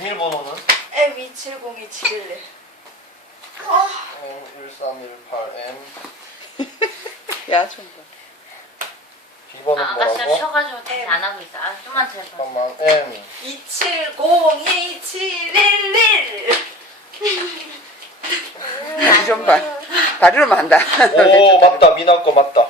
2702711 M1318M 야, 좀 봐. B번은 아, 아까 진짜 뭐라고? 쉬어가지고 다시 안 하고 있어. 아, 좀만 더 해봐. 잠깐만 M 2702711 다리 좀 봐. 다리로만 한다. 오 맞다 미나 거 맞다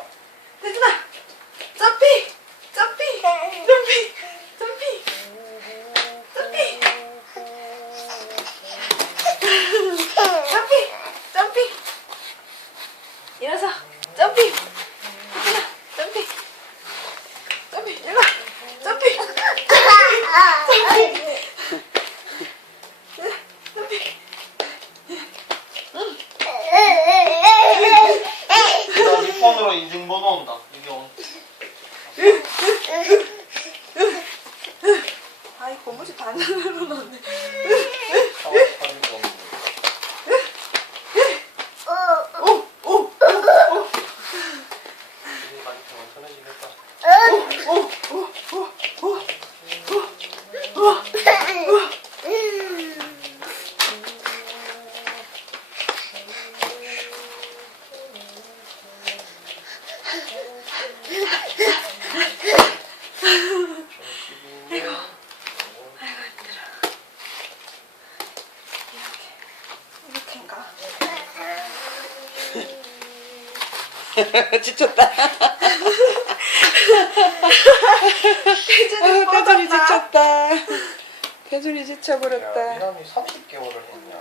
아이 고무줄 다 늘어놓네 거 오오 이게 많이 천천해지겠다 이렇게인가 지쳤다. 아, 태준이 지쳤다. 태준이 야 지쳐버렸다. 미남이 30개월을 했네